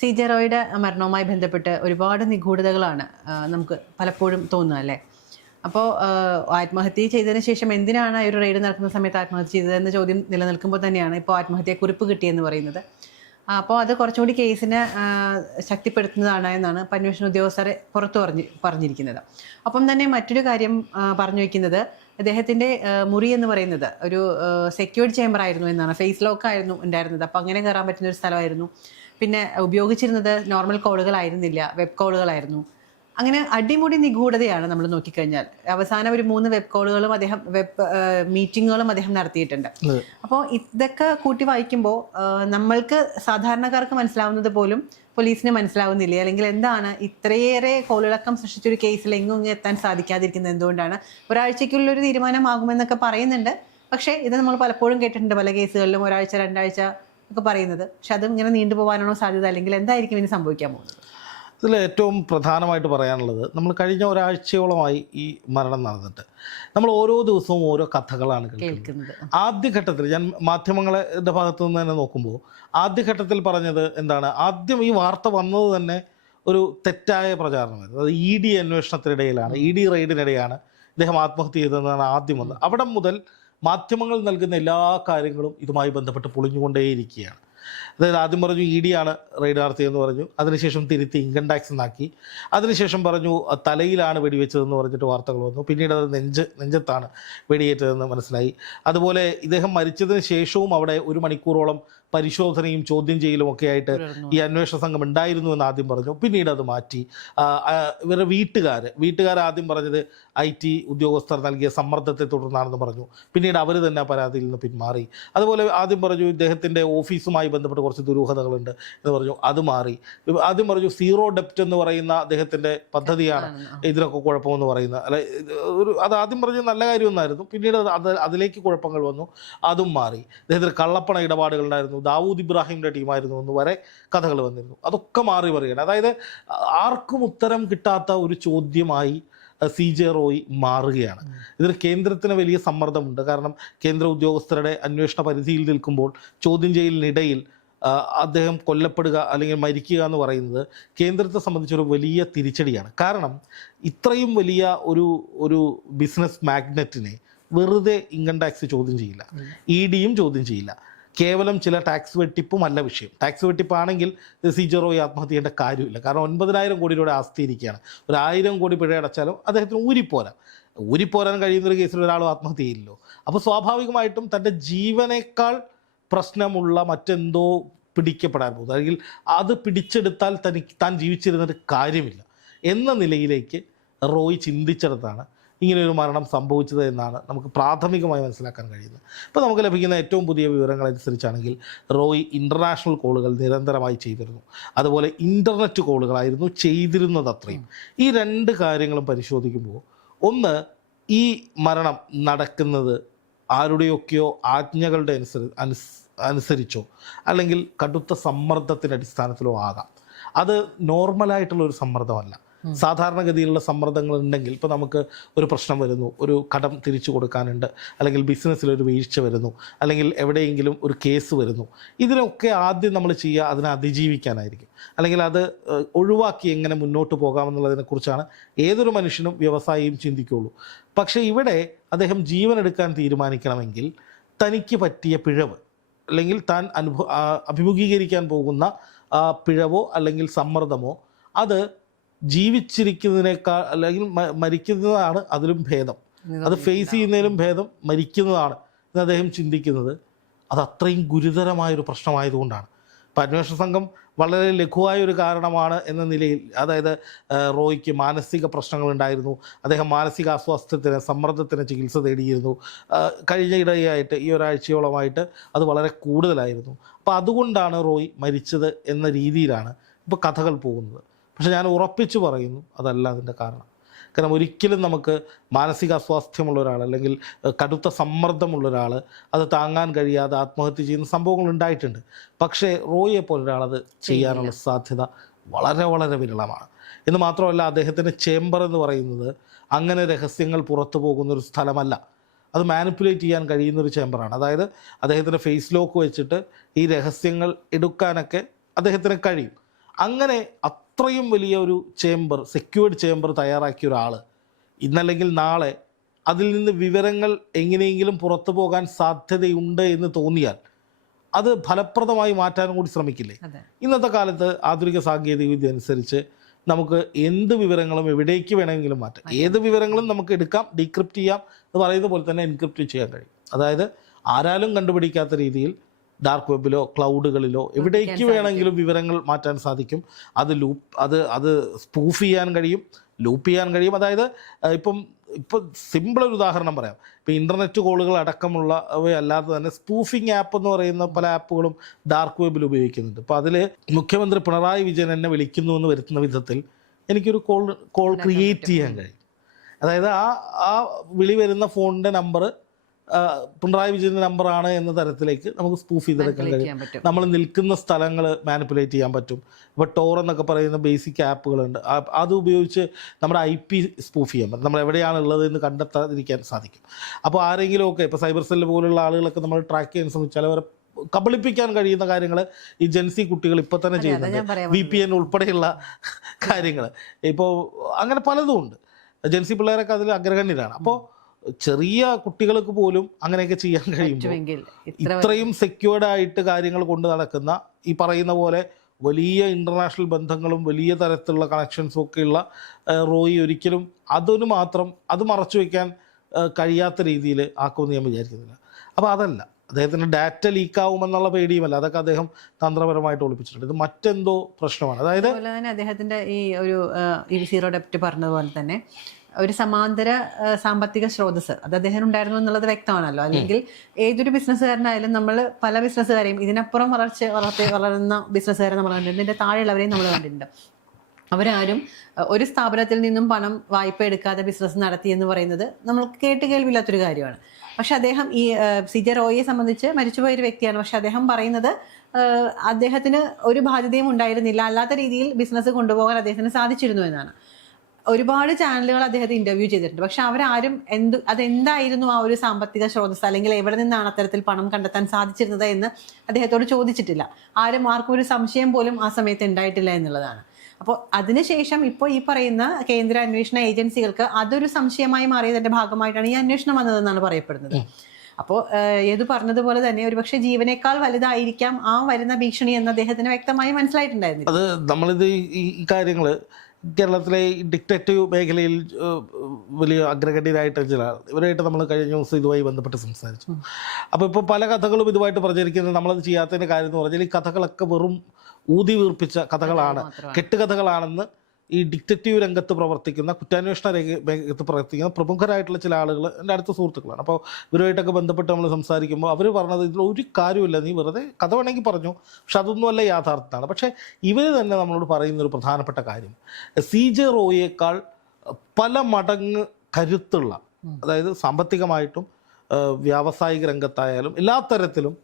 സി.ജെ. റോയിയുടെ മരണവുമായി ബന്ധപ്പെട്ട് ഒരുപാട് നിഗൂഢതകളാണ് നമുക്ക് പലപ്പോഴും തോന്നുക അല്ലേ? അപ്പോൾ ആത്മഹത്യ ചെയ്തതിന് ശേഷം എന്തിനാണ് ഒരു റെയ്ഡ് നടക്കുന്ന സമയത്ത് ആത്മഹത്യ ചെയ്തതെന്ന ചോദ്യം നിലനിൽക്കുമ്പോൾ തന്നെയാണ് ഇപ്പോൾ ആത്മഹത്യക്കുറിപ്പ് കിട്ടിയെന്ന് പറയുന്നത്. അപ്പോൾ അത് കുറച്ചുകൂടി കേസിനെ ശക്തിപ്പെടുത്തുന്നതാണ് എന്നാണ് അന്വേഷണ ഉദ്യോഗസ്ഥരെ പുറത്തു പറഞ്ഞിരിക്കുന്നത്. ഒപ്പം തന്നെ മറ്റൊരു കാര്യം പറഞ്ഞു വയ്ക്കുന്നത്, അദ്ദേഹത്തിൻ്റെ മുറി എന്ന് പറയുന്നത് ഒരു സെക്യൂർഡ് ചേംബർ ആയിരുന്നു എന്നാണ്. ഫേസ് ലോക്ക് ആയിരുന്നു ഉണ്ടായിരുന്നത്. അപ്പോൾ അങ്ങനെ കയറാൻ പറ്റുന്ന ഒരു സ്ഥലമായിരുന്നു. പിന്നെ ഉപയോഗിച്ചിരുന്നത് നോർമൽ കോളുകളായിരുന്നില്ല, വെബ് കോളുകളായിരുന്നു. അങ്ങനെ അടിമുടി നിഗൂഢതയാണ് നമ്മൾ നോക്കിക്കഴിഞ്ഞാൽ. അവസാനം ഒരു 3 വെബ് കോളുകളും വെബ് മീറ്റിങ്ങുകളും അദ്ദേഹം നടത്തിയിട്ടുണ്ട്. അപ്പോൾ ഇതൊക്കെ കൂട്ടി വായിക്കുമ്പോൾ നമ്മൾക്ക് സാധാരണക്കാർക്ക് മനസ്സിലാവുന്നത് പോലും പോലീസിന് മനസ്സിലാവുന്നില്ല. അല്ലെങ്കിൽ എന്താണ് ഇത്രയേറെ കോളിളക്കം സൃഷ്ടിച്ചൊരു കേസിൽ എങ്ങും എത്താൻ സാധിക്കാതിരിക്കുന്നത് എന്തുകൊണ്ടാണ്? ഒരാഴ്ചയ്ക്കുള്ളൊരു തീരുമാനമാകുമെന്നൊക്കെ പറയുന്നുണ്ട്. പക്ഷേ ഇത് നമ്മൾ പലപ്പോഴും കേട്ടിട്ടുണ്ട് പല കേസുകളിലും ഒരാഴ്ച 2 ആഴ്ച ഒക്കെ പറയുന്നത്. പക്ഷെ അതും ഇങ്ങനെ നീണ്ടുപോകാനാണോ സാധ്യത, അല്ലെങ്കിൽ എന്തായിരിക്കും ഇനി സംഭവിക്കാൻ പോകുന്നത്? ഇതിൽ ഏറ്റവും പ്രധാനമായിട്ട് പറയാനുള്ളത്, നമ്മൾ കഴിഞ്ഞ ഒരാഴ്ചയോളമായി ഈ മരണം നടന്നിട്ട് നമ്മൾ ഓരോ ദിവസവും ഓരോ കഥകളാണ് കേൾക്കുന്നത്. ആദ്യഘട്ടത്തിൽ ഞാൻ മാധ്യമങ്ങളുടെ ഭാഗത്തു നിന്ന് തന്നെ നോക്കുമ്പോൾ ആദ്യഘട്ടത്തിൽ പറഞ്ഞത് എന്താണ്, ആദ്യം ഈ വാർത്ത വന്നത് തന്നെ ഒരു തെറ്റായ പ്രചാരണമായിരുന്നു. അത് ED അന്വേഷണത്തിനിടയിലാണ്, ED റെയ്ഡിനിടെയാണ് ഇദ്ദേഹം ആത്മഹത്യ ചെയ്തതെന്നാണ് ആദ്യം വന്നത്. അവിടെ മുതൽ മാധ്യമങ്ങൾ നൽകുന്ന എല്ലാ കാര്യങ്ങളും ഇതുമായി ബന്ധപ്പെട്ട് പൊളിഞ്ഞുകൊണ്ടേയിരിക്കുകയാണ്. അതായത് ആദ്യം പറഞ്ഞു ED ആണ് റെയ്ഡ് നടത്തിയതെന്ന് പറഞ്ഞു, അതിനുശേഷം തിരുത്തി ഇൻകം ടാക്സ് എന്നാക്കി, അതിനുശേഷം പറഞ്ഞു തലയിലാണ് വെടിവെച്ചതെന്ന് പറഞ്ഞിട്ട് വാർത്തകൾ വന്നു. പിന്നീട് അത് നെഞ്ചത്താണ് വെടിയേറ്റതെന്ന് മനസ്സിലായി. അതുപോലെ ഇദ്ദേഹം മരിച്ചതിന് ശേഷവും അവിടെ 1 മണിക്കൂറോളം പരിശോധനയും ചോദ്യം ചെയ്യലും ഒക്കെ ആയിട്ട് ഈ അന്വേഷണ സംഘം ഉണ്ടായിരുന്നു എന്ന് ആദ്യം പറഞ്ഞു. പിന്നീട് അത് മാറ്റി. ഇവരുടെ വീട്ടുകാർ ആദ്യം പറഞ്ഞത് IT ഉദ്യോഗസ്ഥർ നൽകിയ സമ്മർദ്ദത്തെ തുടർന്നാണെന്ന് പറഞ്ഞു. പിന്നീട് അവർ തന്നെ പരാതിയിൽ നിന്ന് പിന്മാറി. അതുപോലെ ആദ്യം പറഞ്ഞു ഇദ്ദേഹത്തിൻ്റെ ഓഫീസുമായി ബന്ധപ്പെട്ട് കുറച്ച് ദുരൂഹതകളുണ്ട് എന്ന് പറഞ്ഞു, അത് മാറി. ആദ്യം പറഞ്ഞു സീറോ ഡെപ്റ്റ് എന്ന് പറയുന്ന അദ്ദേഹത്തിൻ്റെ പദ്ധതിയാണ് ഇതിനൊക്കെ കുഴപ്പമെന്ന് പറയുന്നത്. അല്ല, അത് ആദ്യം പറഞ്ഞത് നല്ല കാര്യമൊന്നായിരുന്നു. പിന്നീട് അതിലേക്ക് കുഴപ്പങ്ങൾ വന്നു, അതും മാറി. അദ്ദേഹത്തിന് കള്ളപ്പണ ഇടപാടുകളുണ്ടായിരുന്നു, ദാവൂദ് ഇബ്രാഹിമിൻ്റെ ടീമായിരുന്നു എന്ന് വരെ കഥകൾ വന്നിരുന്നു. അതൊക്കെ മാറി പറയുകയാണ്. അതായത് ആർക്കും ഉത്തരം കിട്ടാത്ത ഒരു ചോദ്യമായി CJ റോയ് മാറുകയാണ്. ഇതിൽ കേന്ദ്രത്തിന് വലിയ സമ്മർദ്ദമുണ്ട്. കാരണം കേന്ദ്ര ഉദ്യോഗസ്ഥരുടെ അന്വേഷണ പരിധിയിൽ നിൽക്കുമ്പോൾ ചോദ്യം ചെയ്യലിനിടയിൽ അദ്ദേഹം കൊല്ലപ്പെടുക അല്ലെങ്കിൽ മരിക്കുക എന്ന് പറയുന്നത് കേന്ദ്രത്തെ സംബന്ധിച്ചൊരു വലിയ തിരിച്ചടിയാണ്. കാരണം ഇത്രയും വലിയ ഒരു ബിസിനസ് മാഗ്നറ്റിനെ വെറുതെ ഇൻകം ടാക്സ് ചോദ്യം ചെയ്യില്ല, EDയും ചോദ്യം ചെയ്യില്ല. കേവലം ചില ടാക്സ് വെട്ടിപ്പുമല്ല വിഷയം. ടാക്സ് വെട്ടിപ്പാണെങ്കിൽ CJ റോയ് ആത്മഹത്യ ചെയ്യേണ്ട കാര്യമില്ല. കാരണം 9,000 കോടി രൂപയുടെ ആസ്തി ഇരിക്കുകയാണ്. 1,000 കോടി പിഴ അടച്ചാലും അദ്ദേഹത്തിന് ഊരിപ്പോരാൻ കഴിയുന്നൊരു കേസിൽ ഒരാളും ആത്മഹത്യ ചെയ്യില്ലല്ലോ. അപ്പോൾ സ്വാഭാവികമായിട്ടും തൻ്റെ ജീവനേക്കാൾ പ്രശ്നമുള്ള മറ്റെന്തോ പിടിക്കപ്പെടാൻ പോകുന്നത്, അല്ലെങ്കിൽ അത് പിടിച്ചെടുത്താൽ താൻ ജീവിച്ചിരുന്നിട്ട് കാര്യമില്ല എന്ന നിലയിലേക്ക് റോയ് ചിന്തിച്ചെടുത്താണ് ഇങ്ങനെയൊരു മരണം സംഭവിച്ചത് എന്നാണ് നമുക്ക് പ്രാഥമികമായി മനസ്സിലാക്കാൻ കഴിയുന്നത്. ഇപ്പോൾ നമുക്ക് ലഭിക്കുന്ന ഏറ്റവും പുതിയ വിവരങ്ങളനുസരിച്ചാണെങ്കിൽ റോയ് ഇൻ്റർനാഷണൽ കോളുകൾ നിരന്തരമായി ചെയ്തിരുന്നു. അതുപോലെ ഇൻ്റർനെറ്റ് കോളുകളായിരുന്നു ചെയ്തിരുന്നത് അത്രയും. ഈ 2 കാര്യങ്ങളും പരിശോധിക്കുമ്പോൾ, ഒന്ന്, ഈ മരണം നടക്കുന്നത് ആരുടെയൊക്കെയോ ആജ്ഞകളുടെ അനുസരിച്ചോ അല്ലെങ്കിൽ കടുത്ത സമ്മർദ്ദത്തിൻ്റെ അടിസ്ഥാനത്തിലോ ആകാം. അത് നോർമലായിട്ടുള്ളൊരു സമ്മർദ്ദമല്ല. സാധാരണഗതിയിലുള്ള സമ്മർദ്ദങ്ങൾ ഉണ്ടെങ്കിൽ, ഇപ്പോൾ നമുക്ക് ഒരു പ്രശ്നം വരുന്നു, ഒരു കടം തിരിച്ചു കൊടുക്കാനുണ്ട്, അല്ലെങ്കിൽ ബിസിനസ്സിലൊരു വീഴ്ച വരുന്നു, അല്ലെങ്കിൽ എവിടെയെങ്കിലും ഒരു കേസ് വരുന്നു, ഇതിനൊക്കെ ആദ്യം നമ്മൾ ചെയ്യുക അതിനെ അതിജീവിക്കാനായിരിക്കും, അല്ലെങ്കിൽ അത് ഒഴിവാക്കി എങ്ങനെ മുന്നോട്ട് പോകാമെന്നുള്ളതിനെക്കുറിച്ചാണ് ഏതൊരു മനുഷ്യനും വ്യവസായിയും ചിന്തിക്കുകയുള്ളൂ. പക്ഷേ ഇവിടെ അദ്ദേഹം ജീവനെടുക്കാൻ തീരുമാനിക്കണമെങ്കിൽ തനിക്ക് പറ്റിയ പിഴവ്, അല്ലെങ്കിൽ താൻ അഭിമുഖീകരിക്കാൻ പോകുന്ന പിഴവോ അല്ലെങ്കിൽ സമ്മർദ്ദമോ അത് ജീവിച്ചിരിക്കുന്നതിനേക്കാൾ അല്ലെങ്കിൽ മരിക്കുന്നതാണ് അതിലും ഭേദം, അത് ഫേസ് ചെയ്യുന്നതിലും ഭേദം മരിക്കുന്നതാണ് എന്ന് അദ്ദേഹം ചിന്തിക്കുന്നത്. അത് അത്രയും ഗുരുതരമായൊരു പ്രശ്നമായതുകൊണ്ടാണ്. ഇപ്പം അന്വേഷണ സംഘം വളരെ ലഘുവായൊരു കാരണമാണ് എന്ന നിലയിൽ, അതായത് റോയ്ക്ക് മാനസിക പ്രശ്നങ്ങളുണ്ടായിരുന്നു, അദ്ദേഹം മാനസിക അസ്വാസ്ഥ്യത്തിന് സമ്മർദ്ദത്തിന് ചികിത്സ തേടിയിരുന്നു, കഴിഞ്ഞ ഇടയായിട്ട് ഈ ഒരാഴ്ചയോളമായിട്ട് അത് വളരെ കൂടുതലായിരുന്നു. അപ്പോൾ അതുകൊണ്ടാണ് റോയ് മരിച്ചത് എന്ന രീതിയിലാണ് ഇപ്പോൾ കഥകൾ പോകുന്നത്. പക്ഷെ ഞാൻ ഉറപ്പിച്ചു പറയുന്നു, അതല്ല അതിൻ്റെ കാരണം. കാരണം ഒരിക്കലും നമുക്ക് മാനസിക അസ്വാസ്ഥ്യമുള്ള ഒരാൾ, അല്ലെങ്കിൽ കടുത്ത സമ്മർദ്ദമുള്ള ഒരാൾ അത് താങ്ങാൻ കഴിയാതെ ആത്മഹത്യ ചെയ്യുന്ന സംഭവങ്ങൾ ഉണ്ടായിട്ടുണ്ട്. പക്ഷേ റോയിയെ പോലെ ഒരാളത് ചെയ്യാനുള്ള സാധ്യത വളരെ വളരെ വിരളമാണ്. എന്ന് മാത്രമല്ല, അദ്ദേഹത്തിൻ്റെ ചേംബർ എന്ന് പറയുന്നത് അങ്ങനെ രഹസ്യങ്ങൾ പുറത്തു പോകുന്നൊരു സ്ഥലമല്ല. അത് മാനിപ്പുലേറ്റ് ചെയ്യാൻ കഴിയുന്നൊരു ചേംബറാണ്. അതായത് അദ്ദേഹത്തിൻ്റെ ഫേസ് ലോക്ക് വെച്ചിട്ട് ഈ രഹസ്യങ്ങൾ എടുക്കാനൊക്കെ അദ്ദേഹത്തിന് കഴിയും. അങ്ങനെ അത്രയും വലിയ ഒരു ചേംബർ, സെക്യൂർഡ് ചേംബർ തയ്യാറാക്കിയ ഒരാൾ ഇന്നല്ലെങ്കിൽ നാളെ അതിൽ നിന്ന് വിവരങ്ങൾ എങ്ങനെയെങ്കിലും പുറത്തു പോകാൻ സാധ്യതയുണ്ട് എന്ന് തോന്നിയാൽ അത് ഫലപ്രദമായി മാറ്റാനും കൂടി ശ്രമിക്കില്ലേ? ഇന്നത്തെ കാലത്ത് ആധുനിക സാങ്കേതിക വിദ്യ അനുസരിച്ച് നമുക്ക് എന്ത് വിവരങ്ങളും എവിടേക്ക് വേണമെങ്കിലും മാറ്റാം. ഏത് വിവരങ്ങളും നമുക്ക് എടുക്കാം, ഡീക്രിപ്റ്റ് ചെയ്യാം എന്ന് പറയുന്ന പോലെ തന്നെ എൻക്രിപ്റ്റ് ചെയ്യാൻ കഴിയും. അതായത് ആരാലും കണ്ടുപിടിക്കാത്ത രീതിയിൽ ഡാർക്ക് വെബിലോ ക്ലൗഡുകളിലോ എവിടേക്ക് വേണമെങ്കിലും വിവരങ്ങൾ മാറ്റാൻ സാധിക്കും. അത് സ്പൂഫ് ചെയ്യാൻ കഴിയും, ലൂപ്പ് ചെയ്യാൻ കഴിയും. അതായത് ഇപ്പം സിമ്പിളൊരു ഉദാഹരണം പറയാം. ഇപ്പോൾ ഇൻ്റർനെറ്റ് കോളുകൾ അടക്കമുള്ളവയല്ലാതെ തന്നെ സ്പൂഫിംഗ് ആപ്പ് എന്ന് പറയുന്ന പല ആപ്പുകളും ഡാർക്ക് വെബിൽ ഉപയോഗിക്കുന്നുണ്ട്. അപ്പോൾ അതിൽ മുഖ്യമന്ത്രി പിണറായി വിജയൻ എന്നെ വിളിക്കുന്നു എന്ന് വരുത്തുന്ന വിധത്തിൽ എനിക്കൊരു കോൾ ക്രിയേറ്റ് ചെയ്യാൻ കഴിയും. അതായത് ആ വിളി വരുന്ന ഫോണിൻ്റെ നമ്പർ പിണറായി വിജയൻ്റെ നമ്പറാണ് എന്ന തരത്തിലേക്ക് നമുക്ക് സ്പൂഫ് ചെയ്തെടുക്കാൻ കഴിയും. നമ്മൾ നിൽക്കുന്ന സ്ഥലങ്ങൾ മാനിപ്പുലേറ്റ് ചെയ്യാൻ പറ്റും. ഇപ്പോൾ ടോർ എന്നൊക്കെ പറയുന്ന ബേസിക് ആപ്പുകളുണ്ട്. അത് ഉപയോഗിച്ച് നമ്മുടെ IP സ്പൂഫ് ചെയ്യാൻ പറ്റും. നമ്മൾ എവിടെയാണുള്ളത് എന്ന് കണ്ടെത്താതിരിക്കാൻ സാധിക്കും. അപ്പോൾ ആരെങ്കിലുമൊക്കെ ഇപ്പോൾ സൈബർ സെല്ല് പോലുള്ള ആളുകളൊക്കെ നമ്മൾ ട്രാക്ക് ചെയ്യാൻ ശ്രമിച്ചാൽ അവരെ കബളിപ്പിക്കാൻ കഴിയുന്ന കാര്യങ്ങൾ ഈ ജെൻസി കുട്ടികൾ ഇപ്പോൾ തന്നെ ചെയ്യുന്നുണ്ട്. VPN ഉൾപ്പെടെയുള്ള കാര്യങ്ങൾ ഇപ്പോൾ അങ്ങനെ പലതും ഉണ്ട്. ജെൻസി പിള്ളേരൊക്കെ അതിൽ അഗ്രഗണ്യരാണ്. അപ്പോൾ ചെറിയ കുട്ടികൾക്ക് പോലും അങ്ങനെയൊക്കെ ചെയ്യാൻ കഴിയുമ്പോൾ ഇത്രയും സെക്യൂർഡ് ആയിട്ട് കാര്യങ്ങൾ കൊണ്ട് നടക്കുന്ന ഈ പറയുന്ന പോലെ വലിയ ഇൻ്റർനാഷണൽ ബന്ധങ്ങളും വലിയ തരത്തിലുള്ള കണക്ഷൻസും ഒക്കെയുള്ള റോയി ഒരിക്കലും അത് മറച്ചു വയ്ക്കാൻ കഴിയാത്ത രീതിയിൽ ആക്കുമെന്ന് ഞാൻ വിചാരിക്കുന്നില്ല. അപ്പോൾ അതല്ല, അദ്ദേഹത്തിൻ്റെ ഡാറ്റ ലീക്കാവുമെന്നുള്ള പേടിയുമല്ല, അതൊക്കെ അദ്ദേഹം തന്ത്രപരമായിട്ട് ഒളിപ്പിച്ചിട്ടുണ്ട്. ഇത് മറ്റെന്തോ പ്രശ്നമാണ്. അതായത് അദ്ദേഹത്തിൻ്റെ ഈ ഒരു സീറോ ഡെപ്റ്റ് പറഞ്ഞതുപോലെ തന്നെ ഒരു സമാന്തര സാമ്പത്തിക സ്രോതസ് അത് അദ്ദേഹം ഉണ്ടായിരുന്നു എന്നുള്ളത് വ്യക്തമാണല്ലോ. അല്ലെങ്കിൽ ഏതൊരു ബിസിനസ്സുകാരനായാലും നമ്മൾ പല ബിസിനസ്സുകാരെയും ഇതിനപ്പുറം വളരുന്ന ബിസിനസ്സുകാരെ നമ്മൾ കണ്ടിട്ടുണ്ട്, ഇതിൻ്റെ താഴെയുള്ളവരെയും നമ്മൾ കണ്ടിട്ടുണ്ട്. അവരാരും ഒരു സ്ഥാപനത്തിൽ നിന്നും പണം വായ്പ എടുക്കാതെ ബിസിനസ് നടത്തി എന്ന് പറയുന്നത് നമ്മൾക്ക് കേൾവില്ലാത്തൊരു കാര്യമാണ്. പക്ഷെ അദ്ദേഹം ഈ CJ റോയിയെ സംബന്ധിച്ച് മരിച്ചുപോയ ഒരു വ്യക്തിയാണ്. പക്ഷെ അദ്ദേഹം പറയുന്നത് അദ്ദേഹത്തിന് ഒരു ബാധ്യതയും ഉണ്ടായിരുന്നില്ല, അല്ലാത്ത രീതിയിൽ ബിസിനസ് കൊണ്ടുപോകാൻ അദ്ദേഹത്തിന് സാധിച്ചിരുന്നു എന്നാണ്. ഒരുപാട് ചാനലുകൾ അദ്ദേഹത്തെ ഇന്റർവ്യൂ ചെയ്തിട്ടുണ്ട്. പക്ഷെ അവരാരും അതെന്തായിരുന്നു ആ ഒരു സാമ്പത്തിക സ്രോതസ്, അല്ലെങ്കിൽ എവിടെ നിന്നാണ് അത്തരത്തിൽ പണം കണ്ടെത്താൻ സാധിച്ചിരുന്നത് എന്ന് അദ്ദേഹത്തോട് ചോദിച്ചിട്ടില്ല. ആർക്കും ഒരു സംശയം പോലും ആ സമയത്ത് ഉണ്ടായിട്ടില്ല എന്നുള്ളതാണ്. അപ്പോൾ അതിനുശേഷം ഇപ്പോൾ ഈ പറയുന്ന കേന്ദ്ര അന്വേഷണ ഏജൻസികൾക്ക് അതൊരു സംശയമായി മാറിയതിന്റെ ഭാഗമായിട്ടാണ് ഈ അന്വേഷണം വന്നതെന്നാണ് പറയപ്പെടുന്നത്. അപ്പോൾ ഏത് പറഞ്ഞതുപോലെ തന്നെ ഒരുപക്ഷെ ജീവനേക്കാൾ വലുതായിരിക്കാം ആ വരുന്ന ഭീഷണി എന്ന് അദ്ദേഹത്തിന് വ്യക്തമായി മനസ്സിലായിട്ടുണ്ടായിരുന്നു. അത് നമ്മളിത് ഈ കാര്യങ്ങൾ കേരളത്തിലെ ഡിക്റ്റേറ്റീവ് മേഖലയിൽ വലിയ അഗ്രഗണ്യരായിട്ട് ചില ഇവരായിട്ട് നമ്മൾ കഴിഞ്ഞ ദിവസം ഇതുമായി ബന്ധപ്പെട്ട് സംസാരിച്ചു. അപ്പോൾ ഇപ്പോൾ പല കഥകളും ഇതുമായിട്ട് പ്രചരിക്കുന്നത് നമ്മളത് ചെയ്യാത്തതിൻ്റെ കാര്യം എന്ന് പറഞ്ഞാൽ ഈ കഥകളൊക്കെ വെറും ഊതി വീർപ്പിച്ച കഥകളാണ്, കെട്ടുകഥകളാണെന്ന് ഈ ഡിറ്റക്റ്റീവ് രംഗത്ത് പ്രവർത്തിക്കുന്ന, കുറ്റാന്വേഷണ രംഗത്ത് പ്രവർത്തിക്കുന്ന പ്രമുഖരായിട്ടുള്ള ചില ആളുകൾ എൻ്റെ അടുത്ത സുഹൃത്തുക്കളാണ്. അപ്പോൾ ഇവരുമായിട്ടൊക്കെ ബന്ധപ്പെട്ട് നമ്മൾ സംസാരിക്കുമ്പോൾ അവർ പറഞ്ഞത് ഇതിൽ ഒരു കാര്യമില്ല, നീ വെറുതെ കഥ വേണമെങ്കിൽ പറഞ്ഞു, പക്ഷെ അതൊന്നുമല്ല യാഥാർത്ഥ്യമാണ്. പക്ഷേ ഇവർ തന്നെ നമ്മളോട് പറയുന്നൊരു പ്രധാനപ്പെട്ട കാര്യം, CJ റോയിയേക്കാൾ പല മടങ്ങ് കരുത്തുള്ള, അതായത് സാമ്പത്തികമായിട്ടും വ്യാവസായിക രംഗത്തായാലും എല്ലാ തരത്തിലും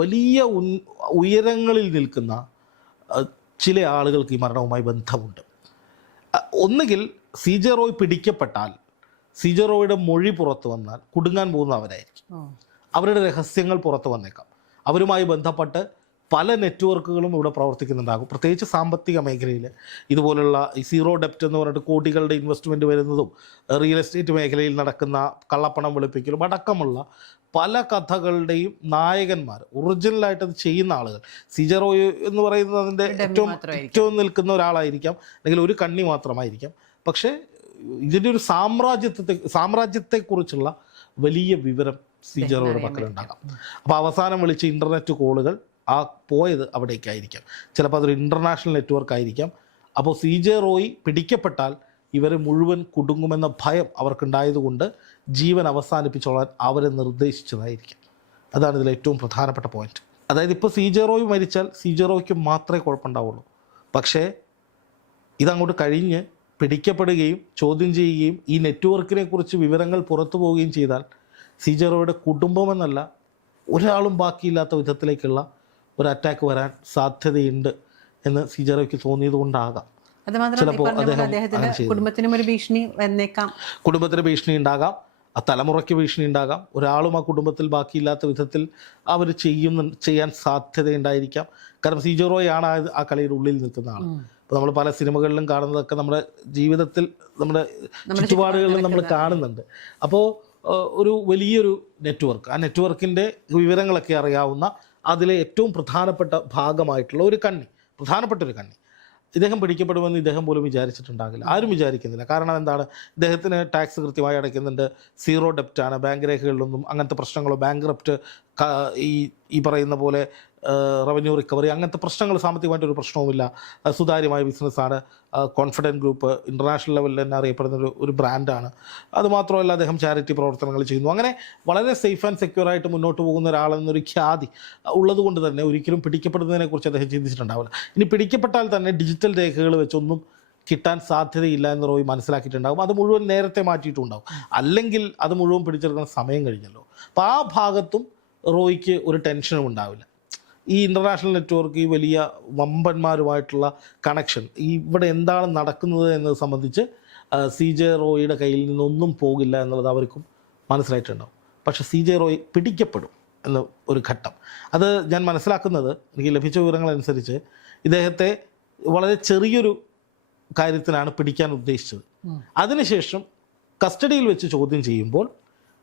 വലിയ ഉയരങ്ങളിൽ നിൽക്കുന്ന ചില ആളുകൾക്ക് ഈ മരണവുമായി ബന്ധമുണ്ട്. ഒന്നുകിൽ CJ റോയ് പിടിക്കപ്പെട്ടാൽ, CJ റോയുടെ മൊഴി പുറത്തു വന്നാൽ കുടുങ്ങാൻ പോകുന്ന അവരായിരിക്കും. അവരുടെ രഹസ്യങ്ങൾ പുറത്തു വന്നേക്കാം. അവരുമായി ബന്ധപ്പെട്ട് പല നെറ്റ്വർക്കുകളും ഇവിടെ പ്രവർത്തിക്കുന്നുണ്ടാകും. പ്രത്യേകിച്ച് സാമ്പത്തിക മേഖലയിൽ ഇതുപോലുള്ള ഈ സീറോ ഡെപ്റ്റ് എന്ന് പറഞ്ഞിട്ട് കോടികളുടെ ഇൻവെസ്റ്റ്മെൻറ്റ് വരുന്നതും റിയൽ എസ്റ്റേറ്റ് മേഖലയിൽ നടക്കുന്ന കള്ളപ്പണം വെളുപ്പിക്കലും അടക്കമുള്ള പല കഥകളുടെയും നായകന്മാർ, ഒറിജിനലായിട്ട് അത് ചെയ്യുന്ന ആളുകൾ. CJ റോയ് എന്ന് പറയുന്നത് അതിൻ്റെ ഏറ്റവും നിൽക്കുന്ന ഒരാളായിരിക്കാം, അല്ലെങ്കിൽ ഒരു കണ്ണി മാത്രമായിരിക്കാം. പക്ഷേ ഇതിൻ്റെ ഒരു സാമ്രാജ്യത്തെക്കുറിച്ചുള്ള വലിയ വിവരം CJ റോയുടെ പക്കലുണ്ടാകാം. അപ്പോൾ അവസാനം വിളിച്ച ഇൻ്റർനെറ്റ് കോളുകൾ പോയത് അവിടേക്കായിരിക്കാം. ചിലപ്പോൾ അതൊരു ഇൻ്റർനാഷണൽ നെറ്റ്വർക്ക് ആയിരിക്കാം. അപ്പോൾ CJ റോയ് പിടിക്കപ്പെട്ടാൽ ഇവരെ മുഴുവൻ കുടുങ്ങുമെന്ന ഭയം അവർക്കുണ്ടായതുകൊണ്ട് ജീവൻ അവസാനിപ്പിച്ചോളാൻ അവരെ നിർദ്ദേശിച്ചതായിരിക്കും. അതാണ് ഇതിൽ ഏറ്റവും പ്രധാനപ്പെട്ട പോയിന്റ്. അതായത് ഇപ്പോൾ CJ റോയ് മരിച്ചാൽ CJ റോയ്ക്ക് മാത്രമേ കുഴപ്പമുണ്ടാവുള്ളൂ. പക്ഷേ ഇതങ്ങോട്ട് കഴിഞ്ഞ് പിടിക്കപ്പെടുകയും ചോദ്യം ചെയ്യുകയും ഈ നെറ്റ്വർക്കിനെ കുറിച്ച് വിവരങ്ങൾ പുറത്തു പോവുകയും ചെയ്താൽ CJ റോയുടെ കുടുംബമെന്നല്ല ഒരാളും ബാക്കിയില്ലാത്ത വിധത്തിലേക്കുള്ള ഒരു അറ്റാക്ക് വരാൻ സാധ്യതയുണ്ട് എന്ന് CJ റോയ്ക്ക് തോന്നിയത് കൊണ്ടാകാം. ചിലപ്പോൾ കുടുംബത്തിന് ഭീഷണി ഉണ്ടാകാം. ആ തലമുറയ്ക്ക് ഭീഷണി ഉണ്ടാകാം, ഒരാളും ആ കുടുംബത്തിൽ ബാക്കിയില്ലാത്ത വിധത്തിൽ അവർ ചെയ്യാൻ സാധ്യതയുണ്ടായിരിക്കാം. കാരണം സി ജെ റോയാണ് ആ കളിയുടെ ഉള്ളിൽ നിൽക്കുന്ന ആൾ. ഇപ്പോൾ നമ്മൾ പല സിനിമകളിലും കാണുന്നതൊക്കെ നമ്മുടെ ജീവിതത്തിൽ നമ്മുടെ ചുറ്റുപാടുകളിലും നമ്മൾ കാണുന്നുണ്ട്. അപ്പോൾ ഒരു വലിയൊരു നെറ്റ്വർക്ക്, ആ നെറ്റ്വർക്കിൻ്റെ വിവരങ്ങളൊക്കെ അറിയാവുന്ന അതിലെ ഏറ്റവും പ്രധാനപ്പെട്ട ഭാഗമായിട്ടുള്ള ഒരു കണ്ണി, പ്രധാനപ്പെട്ട ഒരു കണ്ണി ഇദ്ദേഹം പിടിക്കപ്പെടുമെന്ന് ഇദ്ദേഹം പോലും വിചാരിച്ചിട്ടുണ്ടാകില്ല, ആരും വിചാരിക്കുന്നില്ല. കാരണം എന്താണ്, ഇദ്ദേഹത്തിന് ടാക്സ് കൃത്യമായി അടയ്ക്കുന്നുണ്ട്, സീറോ ഡെപ്റ്റാണ്, ബാങ്ക് രേഖകളിലൊന്നും അങ്ങനത്തെ പ്രശ്നങ്ങളോ ബാങ്ക്റപ്റ്റ് ഈ പറയുന്ന പോലെ റവന്യൂ റിക്കവറി അങ്ങനത്തെ പ്രശ്നങ്ങൾ സാമ്പത്തികമായിട്ടൊരു പ്രശ്നവുമില്ല. സുതാര്യമായ ബിസിനസ്സാണ്. കോൺഫിഡൻറ്റ് ഗ്രൂപ്പ് ഇൻ്റർനാഷണൽ ലെവലിൽ തന്നെ അറിയപ്പെടുന്ന ഒരു ബ്രാൻഡാണ്. അതുമാത്രമല്ല അദ്ദേഹം ചാരിറ്റി പ്രവർത്തനങ്ങൾ ചെയ്യുന്നു. അങ്ങനെ വളരെ സേഫ് ആൻഡ് സെക്യൂർ ആയിട്ട് മുന്നോട്ട് പോകുന്ന ഒരാളെന്നൊരു ഖ്യാതി ഉള്ളതുകൊണ്ട് തന്നെ ഒരിക്കലും പിടിക്കപ്പെടുന്നതിനെക്കുറിച്ച് അദ്ദേഹം ചിന്തിച്ചിട്ടുണ്ടാവില്ല. ഇനി പിടിക്കപ്പെട്ടാൽ തന്നെ ഡിജിറ്റൽ രേഖകൾ വെച്ചൊന്നും കിട്ടാൻ സാധ്യതയില്ല എന്ന് റോയ് മനസ്സിലാക്കിയിട്ടുണ്ടാകും. അത് മുഴുവൻ നേരത്തെ മാറ്റിയിട്ടുണ്ടാകും, അല്ലെങ്കിൽ അത് മുഴുവൻ പിടിച്ചെടുക്കുന്ന സമയം കഴിഞ്ഞല്ലോ. അപ്പോൾ ആ ഭാഗത്തും റോയ്ക്ക് ഒരു ടെൻഷനും ഉണ്ടാവില്ല. ഈ ഇൻ്റർനാഷണൽ നെറ്റ്വർക്ക്, ഈ വലിയ വമ്പന്മാരുമായിട്ടുള്ള കണക്ഷൻ, ഇവിടെ എന്താണ് നടക്കുന്നത് എന്നത് സംബന്ധിച്ച് സി ജെ റോയിയുടെ കയ്യിൽ നിന്നൊന്നും പോകില്ല എന്നുള്ളത് അവർക്കും മനസ്സിലായിട്ടുണ്ടാവും. പക്ഷേ സി ജെ റോയ് പിടിക്കപ്പെടും എന്ന ഒരു ഘട്ടം, അത് ഞാൻ മനസ്സിലാക്കുന്നത് എനിക്ക് ലഭിച്ച വിവരങ്ങളനുസരിച്ച് ഇദ്ദേഹത്തെ വളരെ ചെറിയൊരു കാര്യത്തിനാണ് പിടിക്കാൻ ഉദ്ദേശിച്ചത്. അതിനുശേഷം കസ്റ്റഡിയിൽ വെച്ച് ചോദ്യം ചെയ്യുമ്പോൾ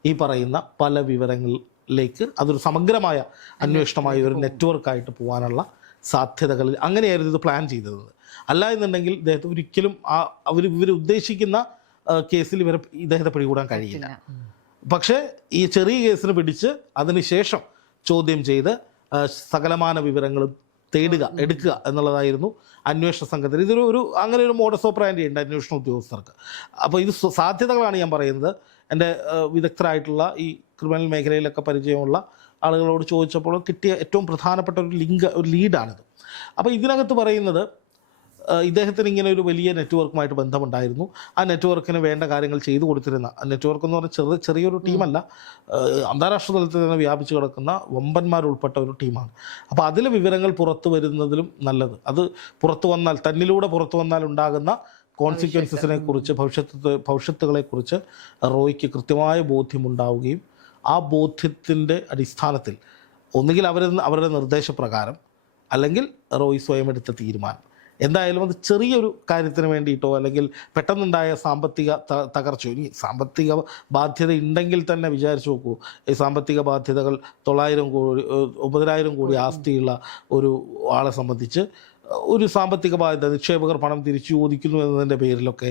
ഈ പറയുന്ന പല വിവരങ്ങളിലേക്ക് അതൊരു സമഗ്രമായ അന്വേഷണമായ ഒരു നെറ്റ്വർക്കായിട്ട് പോകാനുള്ള സാധ്യതകളിൽ അങ്ങനെയായിരുന്നു ഇത് പ്ലാൻ ചെയ്തത്. അല്ല എന്നുണ്ടെങ്കിൽ ഇദ്ദേഹത്തെ ഒരിക്കലും ഇവർ ഉദ്ദേശിക്കുന്ന കേസിൽ ഇദ്ദേഹത്തെ പിടികൂടാൻ കഴിയില്ല. പക്ഷേ ഈ ചെറിയ കേസിന് പിടിച്ച് അതിനുശേഷം ചോദ്യം ചെയ്ത് സകലമാന വിവരങ്ങളും എടുക്കുക എന്നുള്ളതായിരുന്നു അന്വേഷണ സംഘത്തിന്. അങ്ങനെ ഒരു മോഡസ് ഓപ്പറാൻഡി ഉണ്ട് അന്വേഷണ ഉദ്യോഗസ്ഥർക്ക്. അപ്പോൾ ഇത് സാധ്യതകളാണ് ഞാൻ പറയുന്നത്. എൻ്റെ വിദഗ്ധരായിട്ടുള്ള ഈ ക്രിമിനൽ മേഖലയിലൊക്കെ പരിചയമുള്ള ആളുകളോട് ചോദിച്ചപ്പോൾ കിട്ടിയ ഏറ്റവും പ്രധാനപ്പെട്ട ഒരു ലീഡാണിത്. അപ്പോൾ ഇതിനകത്ത് പറയുന്നത് ഇദ്ദേഹത്തിന് ഇങ്ങനെ ഒരു വലിയ നെറ്റ്വർക്കുമായിട്ട് ബന്ധമുണ്ടായിരുന്നു. ആ നെറ്റ്വർക്കിന് വേണ്ട കാര്യങ്ങൾ ചെയ്തു കൊടുത്തിരുന്ന, നെറ്റ്വർക്ക് എന്ന് പറഞ്ഞാൽ ചെറിയൊരു ടീമല്ല, അന്താരാഷ്ട്ര തലത്തിൽ തന്നെ വ്യാപിച്ചു കിടക്കുന്ന വമ്പന്മാരുൾപ്പെട്ട ഒരു ടീമാണ്. അപ്പോൾ അതിലെ വിവരങ്ങൾ പുറത്തു വരുന്നതിലും നല്ലത് അത് തന്നിലൂടെ പുറത്തു വന്നാൽ ഉണ്ടാകുന്ന കോൺസിക്വൻസസിനെ കുറിച്ച്, ഭവിഷ്യത്തുകളെക്കുറിച്ച് റോയ്ക്ക് കൃത്യമായ ബോധ്യമുണ്ടാവുകയും ആ ബോധ്യത്തിൻ്റെ അടിസ്ഥാനത്തിൽ ഒന്നുകിൽ അവരുടെ നിർദ്ദേശപ്രകാരം അല്ലെങ്കിൽ റോയ് സ്വയം എടുത്ത തീരുമാനം, എന്തായാലും അത് ചെറിയൊരു കാര്യത്തിന് വേണ്ടിയിട്ടോ അല്ലെങ്കിൽ പെട്ടെന്നുണ്ടായ സാമ്പത്തിക തകർച്ചയോ, ഇനി സാമ്പത്തിക ബാധ്യത ഉണ്ടെങ്കിൽ തന്നെ വിചാരിച്ചു നോക്കൂ, ഈ സാമ്പത്തിക ബാധ്യതകൾ 9,000 കോടി ആസ്തിയുള്ള ഒരു ആളെ സംബന്ധിച്ച് ഒരു സാമ്പത്തിക ബാധ്യത, നിക്ഷേപകർ പണം തിരിച്ചു ചോദിക്കുന്നു എന്നതിൻ്റെ പേരിലൊക്കെ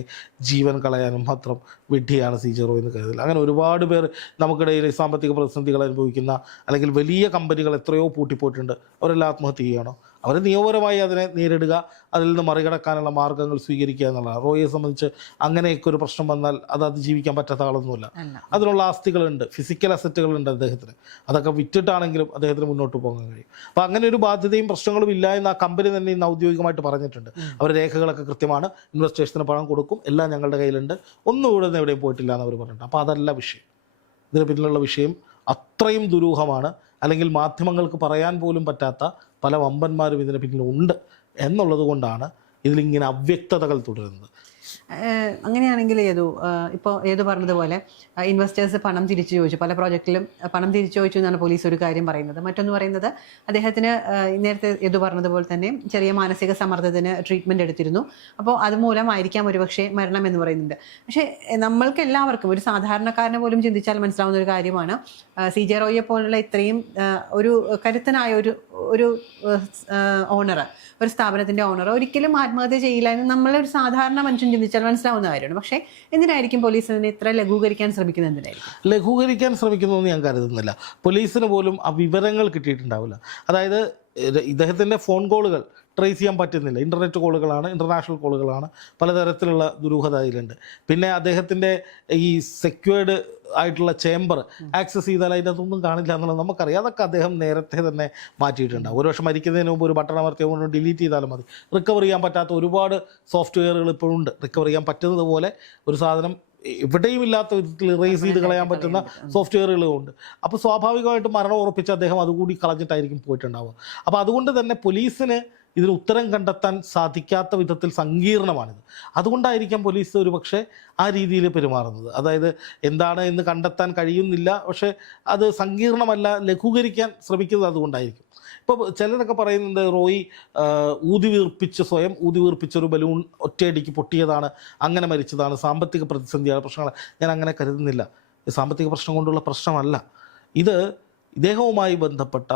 ജീവൻ കളയാനും മാത്രം വിഡ്ഢിയാണ് സി ജെ റോയ് എന്ന് കരുതില്ല. അങ്ങനെ ഒരുപാട് പേർ നമുക്കിടയിൽ സാമ്പത്തിക പ്രതിസന്ധികൾ അനുഭവിക്കുന്ന അല്ലെങ്കിൽ വലിയ കമ്പനികൾ എത്രയോ പൂട്ടിപ്പോയിട്ടുണ്ട്. അവരെല്ലാം ആത്മഹത്യ ചെയ്യുകയാണോ? അവർ നിയമപരമായി അതിനെ നേരിടുക, അതിൽ നിന്ന് മറികടക്കാനുള്ള മാർഗ്ഗങ്ങൾ സ്വീകരിക്കുക എന്നുള്ളതാണ്. റോയിയെ സംബന്ധിച്ച് അങ്ങനെയൊക്കെ ഒരു പ്രശ്നം വന്നാൽ അത് അതിജീവിക്കാൻ പറ്റാത്ത ആളൊന്നുമില്ല. അതിനുള്ള ആസ്തികളുണ്ട്, ഫിസിക്കൽ അസറ്റുകളുണ്ട് അദ്ദേഹത്തിന്. അതൊക്കെ വിറ്റിട്ടാണെങ്കിലും അദ്ദേഹത്തിന് മുന്നോട്ട് പോകാൻ കഴിയും. അപ്പോൾ അങ്ങനെ ഒരു ബാധ്യതയും പ്രശ്നങ്ങളും ഇല്ല എന്ന് ആ കമ്പനി തന്നെ ഇന്ന് ഔദ്യോഗികമായിട്ട് പറഞ്ഞിട്ടുണ്ട്. അവരുടെ രേഖകളൊക്കെ കൃത്യമാണ്, ഇൻവെസ്റ്റേഴ്സിന് പണം കൊടുക്കും, എല്ലാം ഞങ്ങളുടെ കയ്യിലുണ്ട്, ഒന്നും ഇവിടെ നിന്ന് എവിടെയും പോയിട്ടില്ല എന്ന് അവർ പറഞ്ഞിട്ടുണ്ട്. അപ്പോൾ അതല്ല വിഷയം. ഇതിന് പിന്നിലുള്ള വിഷയം അത്രയും ദുരൂഹമാണ്, അല്ലെങ്കിൽ മാധ്യമങ്ങൾക്ക് പറയാൻ പോലും പറ്റാത്ത പല വമ്പന്മാരും ഇതിന് പിന്നിലുണ്ട് എന്നുള്ളത് കൊണ്ടാണ് ഇതിലിങ്ങനെ അവ്യക്തതകൾ തുടരുന്നത്. അങ്ങനെയാണെങ്കിൽ ഇപ്പോൾ പറഞ്ഞതുപോലെ ഇൻവെസ്റ്റേഴ്സ് പണം തിരിച്ചു ചോദിച്ചു, പല പ്രോജക്റ്റിലും പണം തിരിച്ചു ചോദിച്ചു എന്നാണ് പോലീസ് ഒരു കാര്യം പറയുന്നത്. മറ്റൊന്ന് പറയുന്നത് അദ്ദേഹത്തിന് നേരത്തെ പറഞ്ഞതുപോലെ തന്നെ ചെറിയ മാനസിക സമ്മർദ്ദത്തിന് ട്രീറ്റ്മെൻറ്റ് എടുത്തിരുന്നു. അപ്പോൾ അതുമൂലമായിരിക്കാം ഒരുപക്ഷെ മരണം എന്ന് പറയുന്നുണ്ട്. പക്ഷേ നമ്മൾക്ക് എല്ലാവർക്കും, ഒരു സാധാരണക്കാരനെ പോലും ചിന്തിച്ചാൽ മനസ്സിലാവുന്ന ഒരു കാര്യമാണ്, സി ജെ റോയിയെ പോലുള്ള ഇത്രയും ഒരു കരുത്തനായ ഒരു ഓണർ, ഒരു സ്ഥാപനത്തിൻ്റെ ഓണർ ഒരിക്കലും ആത്മഹത്യ ചെയ്യില്ല എന്ന് നമ്മളൊരു സാധാരണ മനുഷ്യൻ ചിന്തിച്ചാൽ മനസ്സിലാവുന്ന കാര്യമാണ്. പക്ഷേ എന്തിനായിരിക്കും പോലീസ് ഇതിനെ ഇത്ര ലഘൂകരിക്കാൻ ശ്രമിക്കുന്നത്? എന്തിനായിരിക്കും ലഘൂകരിക്കാൻ ശ്രമിക്കുന്നതെന്ന് ഞാൻ കരുതുന്നില്ല. പോലീസിന് പോലും ആ വിവരങ്ങൾ കിട്ടിയിട്ടുണ്ടാവില്ല. അതായത് ഇദ്ദേഹത്തിൻ്റെ ഫോൺ കോളുകൾ ട്രേസ് ചെയ്യാൻ പറ്റുന്നില്ല. ഇൻ്റർനെറ്റ് കോളുകളാണ്, ഇൻ്റർനാഷണൽ കോളുകളാണ്, പലതരത്തിലുള്ള ദുരൂഹത അതിലുണ്ട്. പിന്നെ അദ്ദേഹത്തിൻ്റെ ഈ സെക്യൂർഡ് ആയിട്ടുള്ള ചേംബർ ആക്സസ് ചെയ്താൽ അതിനകത്തൊന്നും കാണില്ല എന്നുള്ളത് നമുക്കറിയാം. അതൊക്കെ അദ്ദേഹം നേരത്തെ തന്നെ മാറ്റിയിട്ടുണ്ടാവും. ഒരു വർഷം മരിക്കുന്നതിന് മുമ്പ് ഒരു ബട്ടൺ അമർത്തിയ ഡിലീറ്റ് ചെയ്താലും മതി. റിക്കവർ ചെയ്യാൻ പറ്റാത്ത ഒരുപാട് സോഫ്റ്റ്വെയറുകൾ ഇപ്പോഴുണ്ട്. റിക്കവർ ചെയ്യാൻ പറ്റുന്നത് പോലെ ഒരു സാധനം എവിടെയും ഇല്ലാത്ത വിധത്തിൽ ഇറേസ് ചെയ്ത് കളയാൻ പറ്റുന്ന സോഫ്റ്റ്വെയറുകളും ഉണ്ട്. അപ്പോൾ സ്വാഭാവികമായിട്ടും മരണം ഉറപ്പിച്ച് അദ്ദേഹം അതുകൂടി കളഞ്ഞിട്ടായിരിക്കും പോയിട്ടുണ്ടാവുക. അപ്പോൾ അതുകൊണ്ട് തന്നെ പോലീസിന് ഇതിന് ഉത്തരം കണ്ടെത്താൻ സാധിക്കാത്ത വിധത്തിൽ സങ്കീർണമാണിത്. അതുകൊണ്ടായിരിക്കാം പോലീസ് ഒരു പക്ഷേ ആ രീതിയിൽ പെരുമാറുന്നത്. അതായത് എന്താണ് എന്ന് കണ്ടെത്താൻ കഴിയുന്നില്ല, പക്ഷേ അത് സങ്കീർണമല്ല, ലഘൂകരിക്കാൻ ശ്രമിക്കുന്നത് അതുകൊണ്ടായിരിക്കും. ഇപ്പോൾ ചിലരൊക്കെ പറയുന്നത് റോയി സ്വയം ഊതി വീർപ്പിച്ചൊരു ബലൂൺ ഒറ്റയടിക്ക് പൊട്ടിയതാണ്, അങ്ങനെ മരിച്ചതാണ്, സാമ്പത്തിക പ്രതിസന്ധിയാണ്, പ്രശ്നങ്ങൾ. ഞാൻ അങ്ങനെ കരുതുന്നില്ല. സാമ്പത്തിക പ്രശ്നം കൊണ്ടുള്ള പ്രശ്നമല്ല ഇത്. ഇദ്ദേഹവുമായി ബന്ധപ്പെട്ട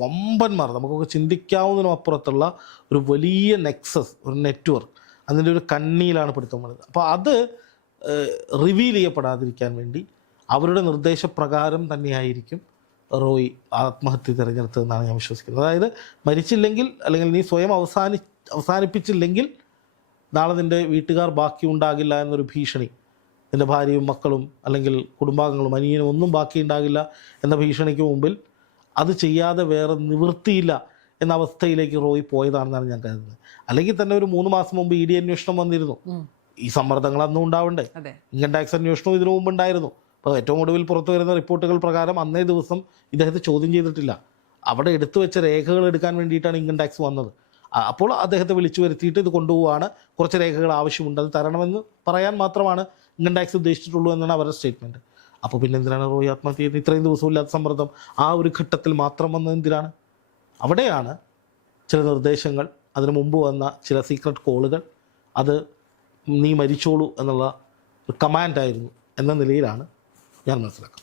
വമ്പന്മാർ, നമുക്കൊക്കെ ചിന്തിക്കാവുന്നതിനും അപ്പുറത്തുള്ള ഒരു വലിയ നെക്സസ്, ഒരു നെറ്റ്വർക്ക്, അതിൻ്റെ ഒരു കണ്ണിയിലാണ് പിടുത്തം വരുന്നത്. അപ്പോൾ അത് റിവീൽ ചെയ്യപ്പെടാതിരിക്കാൻ വേണ്ടി അവരുടെ നിർദ്ദേശപ്രകാരം തന്നെയായിരിക്കും റോയി ആത്മഹത്യ തിരഞ്ഞെടുത്തതെന്നാണ് ഞാൻ വിശ്വസിക്കുന്നത്. അതായത് മരിച്ചില്ലെങ്കിൽ, അല്ലെങ്കിൽ നീ സ്വയം അവസാനിപ്പിച്ചില്ലെങ്കിൽ നാളെ നിൻ്റെ വീട്ടുകാർ ബാക്കി ഉണ്ടാകില്ല എന്നൊരു ഭീഷണി, നിൻ്റെ ഭാര്യയും മക്കളും അല്ലെങ്കിൽ കുടുംബാംഗങ്ങളും അനിയനും ഒന്നും ബാക്കി ഉണ്ടാകില്ല എന്ന ഭീഷണിക്ക് മുമ്പിൽ അത് ചെയ്യാതെ വേറെ നിവൃത്തിയില്ല എന്ന അവസ്ഥയിലേക്ക് റോയി പോയതാണെന്നാണ് ഞാൻ കരുതുന്നത്. അല്ലെങ്കിൽ തന്നെ ഒരു 3 മാസം മുമ്പ് ED അന്വേഷണം വന്നിരുന്നു. ഈ സമ്മർദ്ദങ്ങൾ അന്നും ഉണ്ടാവണ്ടേ? ഇൻകം ടാക്സ് അന്വേഷണവും ഇതിനു മുമ്പ് ഉണ്ടായിരുന്നു. അപ്പോൾ ഏറ്റവും ഒടുവിൽ പുറത്തു വരുന്ന റിപ്പോർട്ടുകൾ പ്രകാരം അന്നേ ദിവസം ഇദ്ദേഹത്തെ ചോദ്യം ചെയ്തിട്ടില്ല. അവിടെ എടുത്തു വെച്ച രേഖകൾ എടുക്കാൻ വേണ്ടിയിട്ടാണ് ഇൻകം ടാക്സ് വന്നത്. അപ്പോൾ അദ്ദേഹത്തെ വിളിച്ചു വരുത്തിയിട്ട് ഇത് കൊണ്ടുപോവാണ്, കുറച്ച് രേഖകൾ ആവശ്യമുണ്ട്, അത് തരണമെന്ന് പറയാൻ മാത്രമാണ് ഇൻകം ടാക്സ് ഉദ്ദേശിച്ചിട്ടുള്ളൂ എന്നാണ് അവരുടെ സ്റ്റേറ്റ്മെൻറ്റ്. അപ്പോൾ പിന്നെ എന്തിനാണ് റോയി ആത്മഹത്യ ചെയ്തത്? ഇത്രയും ദിവസമില്ലാത്ത സമ്മർദ്ദം ആ ഒരു ഘട്ടത്തിൽ മാത്രം വന്നത് എന്തിനാണ്? അവിടെയാണ് ചില നിർദ്ദേശങ്ങൾ, അതിനു മുമ്പ് വന്ന ചില സീക്രട്ട് കോളുകൾ, അത് നീ മരിച്ചോളൂ എന്നുള്ള ഒരു കമാൻഡായിരുന്നു എന്ന നിലയിലാണ് ഞാൻ മനസ്സിലാക്കുന്നത്.